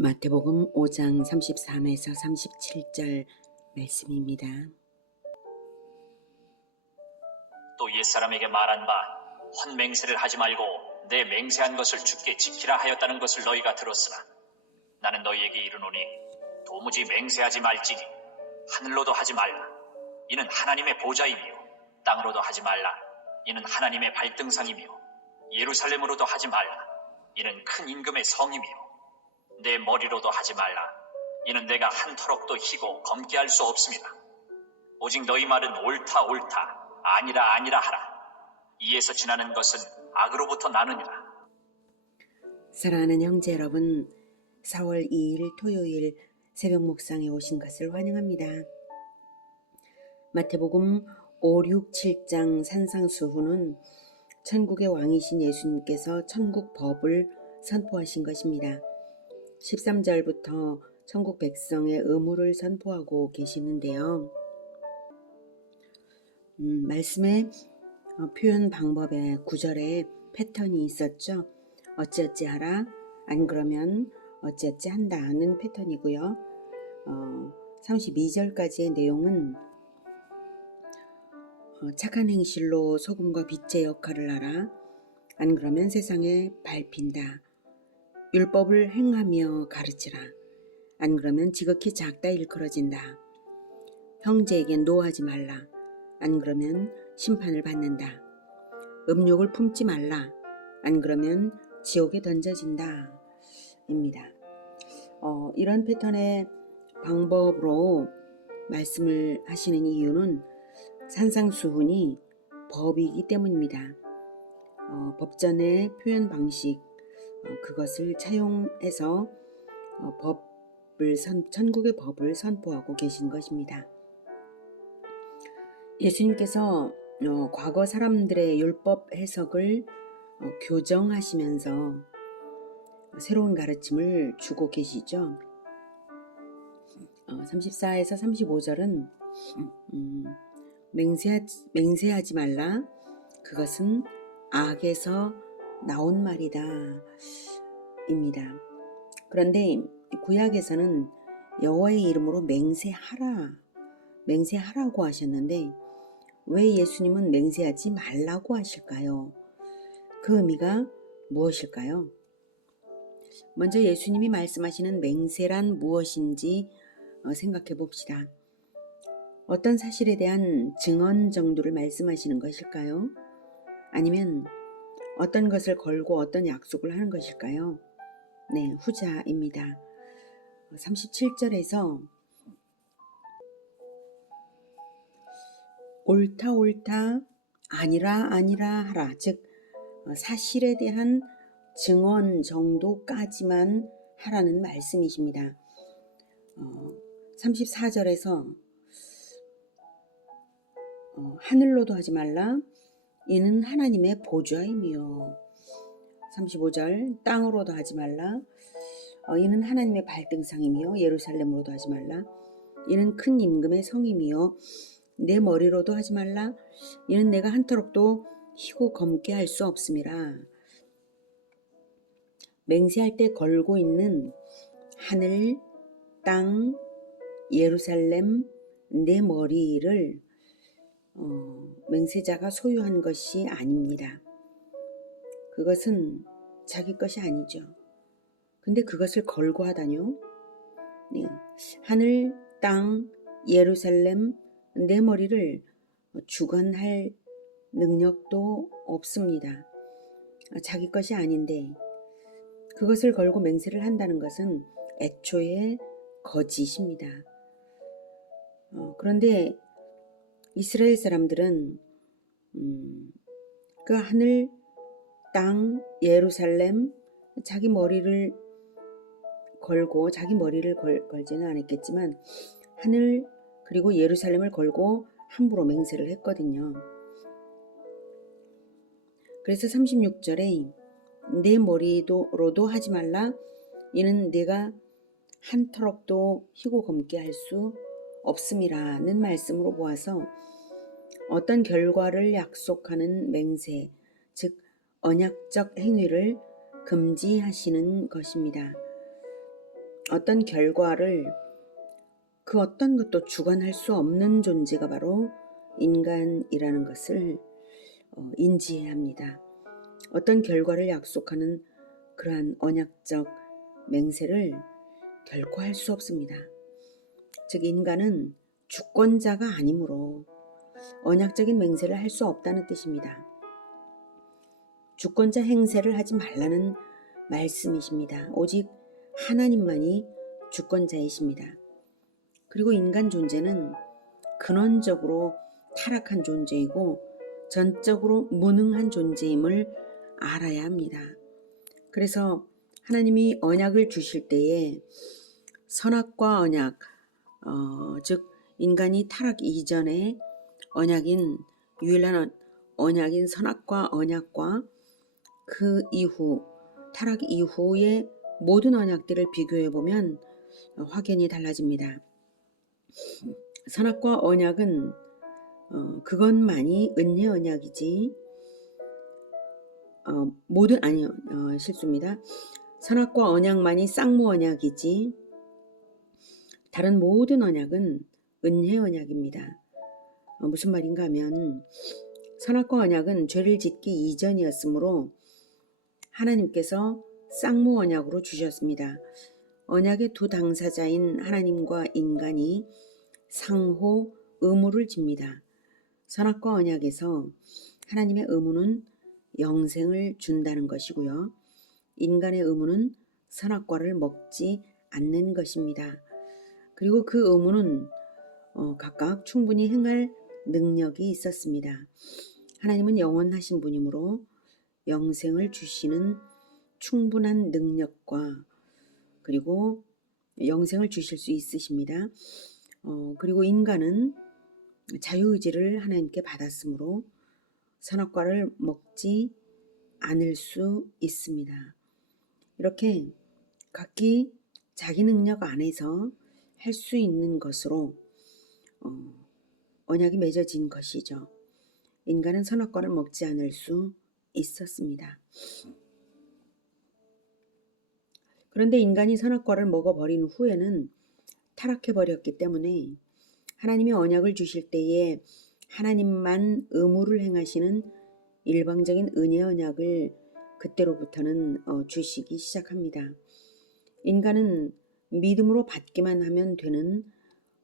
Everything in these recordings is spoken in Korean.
마태복음 5장 33에서 37절 말씀입니다. 또 옛사람에게 말한 바 헛맹세를 하지 말고 내 맹세한 것을 주께 지키라 하였다는 것을 너희가 들었으나 나는 너희에게 이르노니 도무지 맹세하지 말지니 하늘로도 하지 말라. 이는 하나님의 보좌이며 땅으로도 하지 말라. 이는 하나님의 발등상이며 예루살렘으로도 하지 말라. 이는 큰 임금의 성이며 내 머리로도 하지 말라. 이는 내가 한터럭도 희고 검게 할 수 없습니다. 오직 너희 말은 옳다 옳다 아니라 아니라 하라. 이에서 지나는 것은 악으로부터 나느니라. 사랑하는 형제 여러분, 4월 2일 토요일 새벽 묵상에 오신 것을 환영합니다. 마태복음 5, 6, 7장 산상수훈은 천국의 왕이신 예수님께서 천국 법을 선포하신 것입니다. 13절부터 천국 백성의 의무를 선포하고 계시는데요. 말씀의 표현 방법의 구절에 패턴이 있었죠. 어찌어찌 하라, 안 그러면 어찌어찌 한다는 패턴이고요. 32절까지의 내용은 착한 행실로 소금과 빛의 역할을 하라, 안 그러면 세상에 밟힌다. 율법을 행하며 가르치라, 안 그러면 지극히 작다 일컬어진다. 형제에게 노하지 말라, 안 그러면 심판을 받는다. 음욕을 품지 말라, 안 그러면 지옥에 던져진다 입니다. 이런 패턴의 방법으로 말씀을 하시는 이유는 산상수훈이 법이기 때문입니다. 법전의 표현 방식 그것을 차용해서 천국의 법을 선포하고 계신 것입니다. 예수님께서 과거 사람들의 율법 해석을 교정하시면서 새로운 가르침을 주고 계시죠. 34에서 35절은 맹세하지 말라, 그것은 악에서 나온 말이다 입니다. 그런데 구약에서는 여호와의 이름으로 맹세하라고 하셨는데 왜 예수님은 맹세하지 말라고 하실까요? 그 의미가 무엇일까요? 먼저 예수님이 말씀하시는 맹세란 무엇인지 생각해 봅시다. 어떤 사실에 대한 증언 정도를 말씀하시는 것일까요? 아니면 어떤 것을 걸고 어떤 약속을 하는 것일까요? 네, 후자입니다. 37절에서 옳다 옳다 아니라 아니라 하라, 즉 사실에 대한 증언 정도까지만 하라는 말씀이십니다. 34절에서 하늘로도 하지 말라, 이는 하나님의 보좌이며, 35절 땅으로도 하지 말라, 이는 하나님의 발등상이며 예루살렘으로도 하지 말라, 이는 큰 임금의 성이며 내 머리로도 하지 말라, 이는 내가 한터럭도 희고 검게 할 수 없음이라. 맹세할 때 걸고 있는 하늘, 땅, 예루살렘, 내 머리를 맹세자가 소유한 것이 아닙니다. 그것은 자기 것이 아니죠. 근데 그것을 걸고 하다뇨? 네. 하늘, 땅, 예루살렘, 내 머리를 주관할 능력도 없습니다. 자기 것이 아닌데 그것을 걸고 맹세를 한다는 것은 애초에 거짓입니다. 그런데 이스라엘 사람들은 그 하늘, 땅, 예루살렘, 자기 머리를 걸고, 자기 머리를 걸지는 않았겠지만 하늘 그리고 예루살렘을 걸고 함부로 맹세를 했거든요. 그래서 36절에 내 머리로도 하지 말라, 이는 내가 한터럭도 희고 검게 할 수 없음이라는 말씀으로 보아서 어떤 결과를 약속하는 맹세, 즉 언약적 행위를 금지하시는 것입니다. 어떤 결과를 그 어떤 것도 주관할 수 없는 존재가 바로 인간이라는 것을 인지해야 합니다. 어떤 결과를 약속하는 그러한 언약적 맹세를 결코 할 수 없습니다. 즉 인간은 주권자가 아니므로 언약적인 맹세를 할 수 없다는 뜻입니다. 주권자 행세를 하지 말라는 말씀이십니다. 오직 하나님만이 주권자이십니다. 그리고 인간 존재는 근원적으로 타락한 존재이고 전적으로 무능한 존재임을 알아야 합니다. 그래서 하나님이 언약을 주실 때에 선악과 언약, 즉 인간이 타락 이전에 언약인 유일한 언약인 선악과 언약과 그 이후 타락 이후의 모든 언약들을 비교해 보면 확연히 달라집니다. 선악과 언약은 그것만이 은혜 언약이지 실수입니다. 선악과 언약만이 쌍무 언약이지 다른 모든 언약은 은혜 언약입니다. 무슨 말인가 하면 선악과 언약은 죄를 짓기 이전이었으므로 하나님께서 쌍무 언약으로 주셨습니다. 언약의 두 당사자인 하나님과 인간이 상호 의무를 집니다. 선악과 언약에서 하나님의 의무는 영생을 준다는 것이고요. 인간의 의무는 선악과를 먹지 않는 것입니다. 그리고 그 의무는 각각 충분히 행할 능력이 있었습니다. 하나님은 영원하신 분이므로 영생을 주시는 충분한 능력과 그리고 영생을 주실 수 있으십니다. 그리고 인간은 자유의지를 하나님께 받았으므로 선악과를 먹지 않을 수 있습니다. 이렇게 각기 자기 능력 안에서 할 수 있는 것으로 언약이 맺어진 것이죠. 인간은 선악과를 먹지 않을 수 있었습니다. 그런데 인간이 선악과를 먹어버린 후에는 타락해버렸기 때문에 하나님이 언약을 주실 때에 하나님만 의무를 행하시는 일방적인 은혜 언약을 그때로부터는 주시기 시작합니다. 인간은 믿음으로 받기만 하면 되는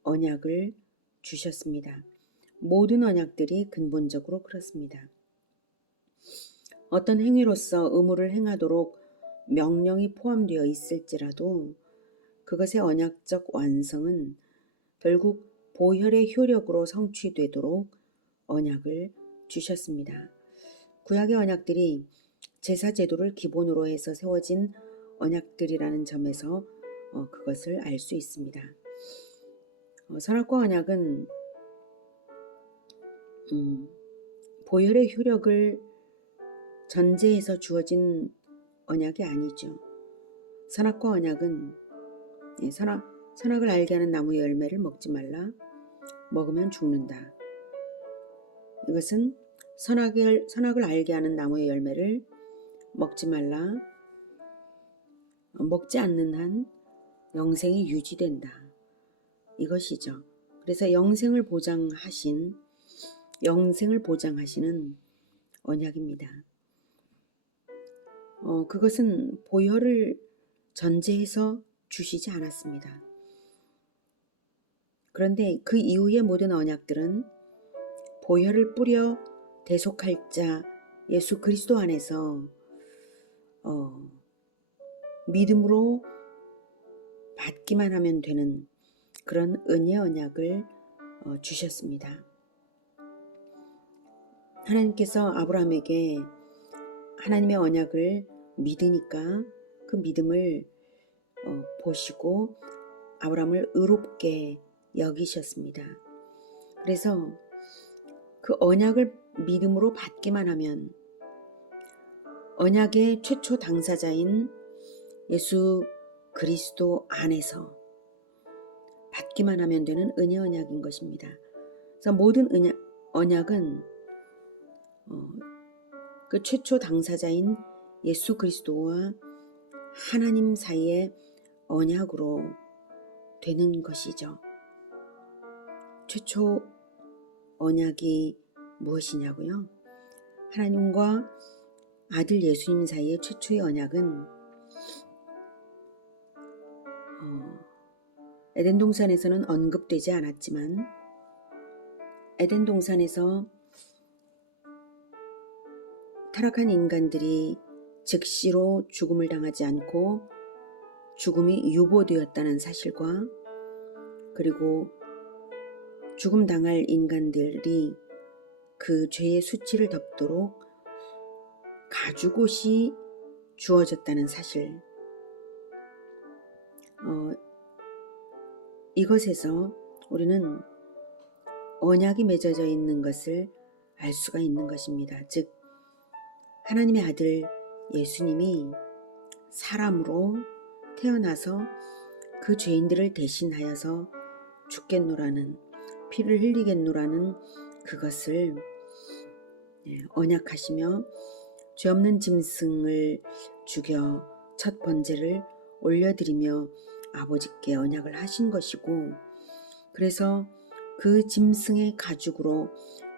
언약을 주셨습니다. 모든 언약들이 근본적으로 그렇습니다. 어떤 행위로서 의무를 행하도록 명령이 포함되어 있을지라도 그것의 언약적 완성은 결국 보혈의 효력으로 성취되도록 언약을 주셨습니다. 구약의 언약들이 제사 제도를 기본으로 해서 세워진 언약들이라는 점에서 그것을 알 수 있습니다. 선악과 언약은 보혈의 효력을 전제해서 주어진 언약이 아니죠. 선악과 언약은 선악을 알게 하는 나무의 열매를 먹지 말라. 먹으면 죽는다. 이것은 선악을 알게 하는 나무의 열매를 먹지 말라. 먹지 않는 한 영생이 유지된다. 이것이죠. 그래서 영생을 보장하시는 언약입니다. 그것은 보혈을 전제해서 주시지 않았습니다. 그런데 그 이후의 모든 언약들은 보혈을 뿌려 대속할 자 예수 그리스도 안에서 믿음으로 받기만 하면 되는 그런 은혜 언약을 주셨습니다. 하나님께서 아브라함에게 하나님의 언약을 믿으니까 그 믿음을 보시고 아브라함을 의롭게 여기셨습니다. 그래서 그 언약을 믿음으로 받기만 하면 언약의 최초 당사자인 예수 그리스도 안에서 받기만 하면 되는 은혜 언약인 것입니다. 그래서 모든 언약은 그 최초 당사자인 예수 그리스도와 하나님 사이의 언약으로 되는 것이죠. 최초 언약이 무엇이냐고요? 하나님과 아들 예수님 사이의 최초의 언약은 에덴 동산에서는 언급되지 않았지만 에덴 동산에서 타락한 인간들이 즉시로 죽음을 당하지 않고 죽음이 유보되었다는 사실과 그리고 죽음 당할 인간들이 그 죄의 수치를 덮도록 가죽옷이 주어졌다는 사실, 이것에서 우리는 언약이 맺어져 있는 것을 알 수가 있는 것입니다. 즉 하나님의 아들 예수님이 사람으로 태어나서 그 죄인들을 대신하여서 죽겠노라는, 피를 흘리겠노라는 그것을 언약하시며 죄 없는 짐승을 죽여 첫 번제를 올려드리며 아버지께 언약을 하신 것이고, 그래서 그 짐승의 가죽으로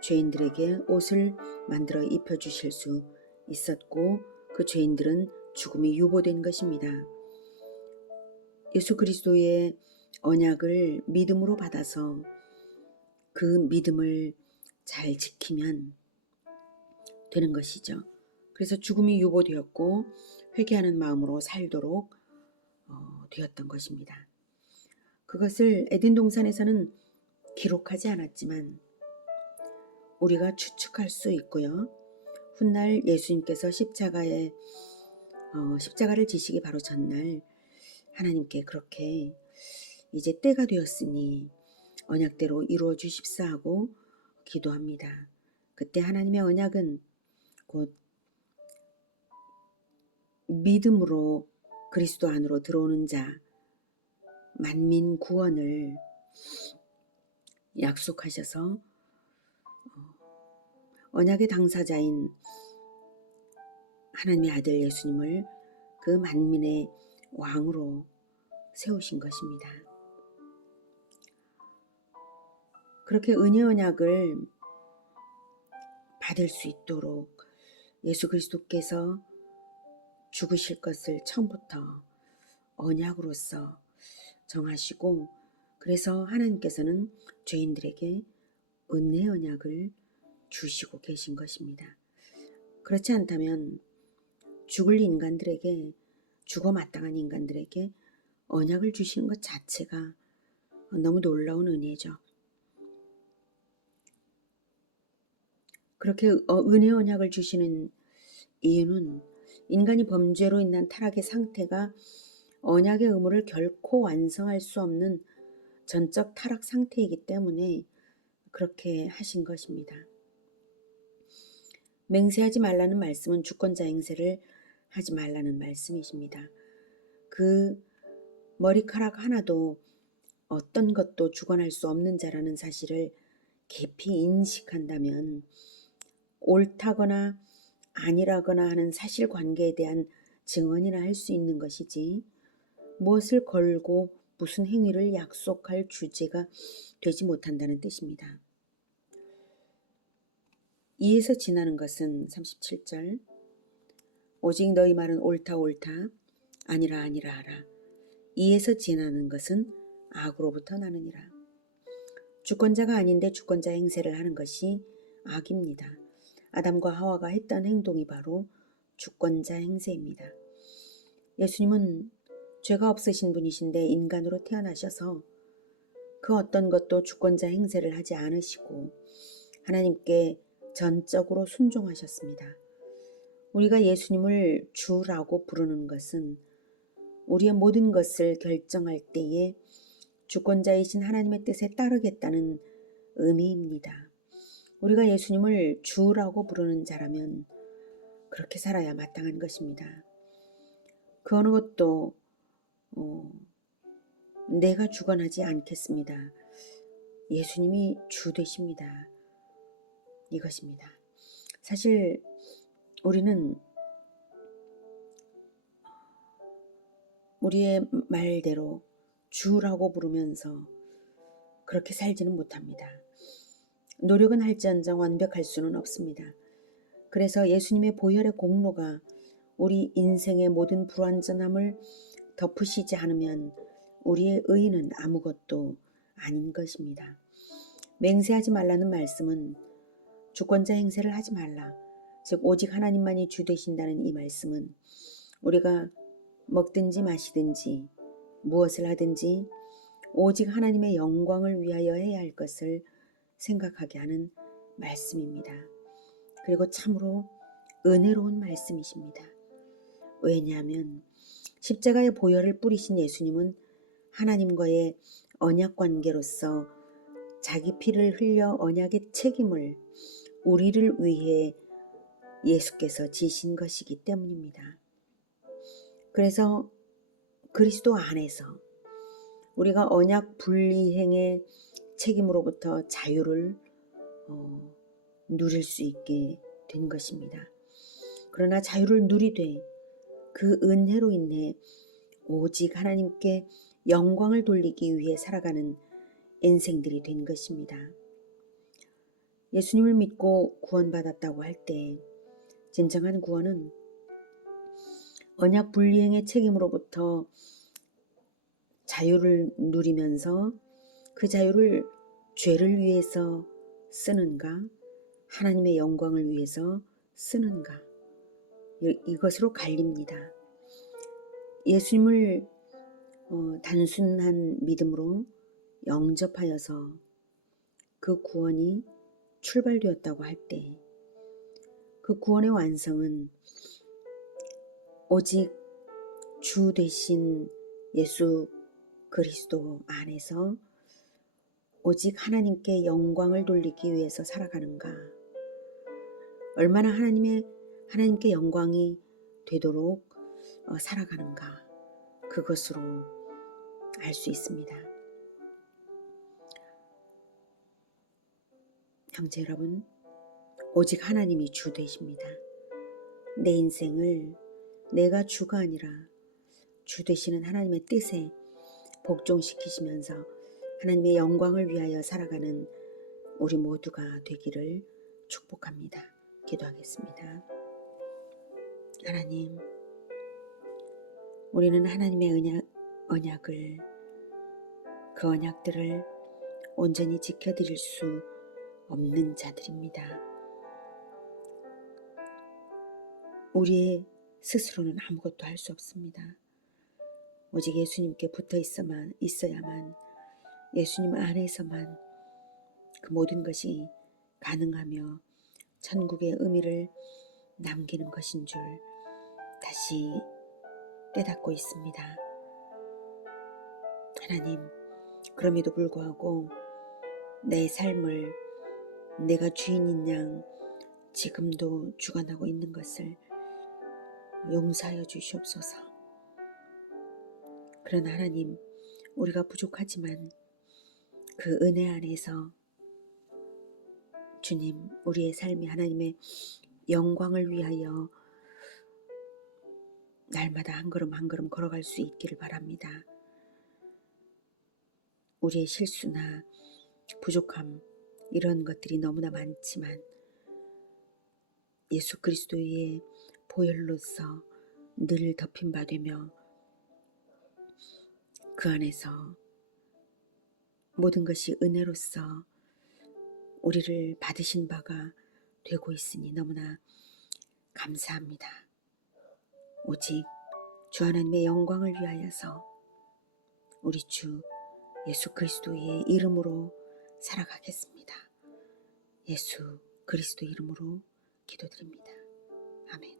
죄인들에게 옷을 만들어 입혀주실 수 있었고 그 죄인들은 죽음이 유보된 것입니다. 예수 그리스도의 언약을 믿음으로 받아서 그 믿음을 잘 지키면 되는 것이죠. 그래서 죽음이 유보되었고 회개하는 마음으로 살도록 되었던 것입니다. 그것을 에덴 동산에서는 기록하지 않았지만 우리가 추측할 수 있고요. 훗날 예수님께서 십자가를 지시기 바로 전날 하나님께 그렇게 이제 때가 되었으니 언약대로 이루어 주십사 하고 기도합니다. 그때 하나님의 언약은 곧 믿음으로 그리스도 안으로 들어오는 자 만민 구원을 약속하셔서 언약의 당사자인 하나님의 아들 예수님을 그 만민의 왕으로 세우신 것입니다. 그렇게 은혜 언약을 받을 수 있도록 예수 그리스도께서 죽으실 것을 처음부터 언약으로서 정하시고, 그래서 하나님께서는 죄인들에게 은혜 언약을 주시고 계신 것입니다. 그렇지 않다면 죽을 인간들에게, 죽어 마땅한 인간들에게 언약을 주시는 것 자체가 너무 놀라운 은혜죠. 그렇게 은혜 언약을 주시는 이유는 인간이 범죄로 인한 타락의 상태가 언약의 의무를 결코 완성할 수 없는 전적 타락 상태이기 때문에 그렇게 하신 것입니다. 맹세하지 말라는 말씀은 주권자 행세를 하지 말라는 말씀이십니다. 그 머리카락 하나도 어떤 것도 주관할 수 없는 자라는 사실을 깊이 인식한다면 옳다거나 아니라거나 하는 사실관계에 대한 증언이나 할 수 있는 것이지 무엇을 걸고 무슨 행위를 약속할 주제가 되지 못한다는 뜻입니다. 이에서 지나는 것은 37절 오직 너희 말은 옳다 옳다 아니라 아니라 하라. 이에서 지나는 것은 악으로부터 나느니라. 주권자가 아닌데 주권자 행세를 하는 것이 악입니다. 아담과 하와가 했던 행동이 바로 주권자 행세입니다. 예수님은 죄가 없으신 분이신데 인간으로 태어나셔서 그 어떤 것도 주권자 행세를 하지 않으시고 하나님께 전적으로 순종하셨습니다. 우리가 예수님을 주라고 부르는 것은 우리의 모든 것을 결정할 때에 주권자이신 하나님의 뜻에 따르겠다는 의미입니다. 우리가 예수님을 주라고 부르는 자라면 그렇게 살아야 마땅한 것입니다. 그 어느 것도 내가 주관하지 않겠습니다. 예수님이 주 되십니다. 이것입니다. 사실 우리의 말대로 주라고 부르면서 그렇게 살지는 못합니다. 노력은 할지언정 완벽할 수는 없습니다. 그래서 예수님의 보혈의 공로가 우리 인생의 모든 불완전함을 덮으시지 않으면 우리의 의는 아무것도 아닌 것입니다. 맹세하지 말라는 말씀은 주권자 행세를 하지 말라, 즉 오직 하나님만이 주 되신다는 이 말씀은 우리가 먹든지 마시든지 무엇을 하든지 오직 하나님의 영광을 위하여 해야 할 것을 생각하게 하는 말씀입니다. 그리고 참으로 은혜로운 말씀이십니다. 왜냐하면 십자가의 보혈을 뿌리신 예수님은 하나님과의 언약 관계로서 자기 피를 흘려 언약의 책임을 우리를 위해 예수께서 지신 것이기 때문입니다. 그래서 그리스도 안에서 우리가 언약 분리행의 책임으로부터 자유를 누릴 수 있게 된 것입니다. 그러나 자유를 누리되 그 은혜로 인해 오직 하나님께 영광을 돌리기 위해 살아가는 인생들이 된 것입니다. 예수님을 믿고 구원받았다고 할 때 진정한 구원은 언약 분리행의 책임으로부터 자유를 누리면서 그 자유를 죄를 위해서 쓰는가, 하나님의 영광을 위해서 쓰는가, 이것으로 갈립니다. 예수님을 단순한 믿음으로 영접하여서 그 구원이 출발되었다고 할 때 그 구원의 완성은 오직 주 되신 예수 그리스도 안에서 오직 하나님께 영광을 돌리기 위해서 살아가는가, 얼마나 하나님께 영광이 되도록 살아가는가, 그것으로 알 수 있습니다. 형제 여러분, 오직 하나님이 주 되십니다. 내 인생을 내가 주가 아니라 주 되시는 하나님의 뜻에 복종시키시면서 하나님의 영광을 위하여 살아가는 우리 모두가 되기를 축복합니다. 기도하겠습니다. 하나님, 우리는 하나님의 언약을, 그 언약들을 온전히 지켜드릴 수 없는 자들입니다. 우리의 스스로는 아무것도 할 수 없습니다. 오직 예수님께 붙어 있어야만, 예수님 안에서만 그 모든 것이 가능하며 천국의 의미를 남기는 것인 줄 다시 깨닫고 있습니다. 하나님, 그럼에도 불구하고 내 삶을 내가 주인인 양 지금도 주관하고 있는 것을 용서하여 주시옵소서. 그러나 하나님, 우리가 부족하지만 그 은혜 안에서 주님, 우리의 삶이 하나님의 영광을 위하여 날마다 한 걸음 한 걸음 걸어갈 수 있기를 바랍니다. 우리의 실수나 부족함, 이런 것들이 너무나 많지만 예수 그리스도의 보혈로서 늘 덮인 바 되며 그 안에서 모든 것이 은혜로서 우리를 받으신 바가 되고 있으니 너무나 감사합니다. 오직 주 하나님의 영광을 위하여서 우리 주 예수 그리스도의 이름으로 살아가겠습니다. 예수 그리스도 이름으로 기도드립니다. 아멘.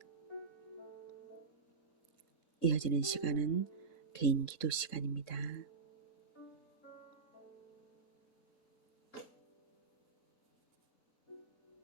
이어지는 시간은 개인 기도 시간입니다.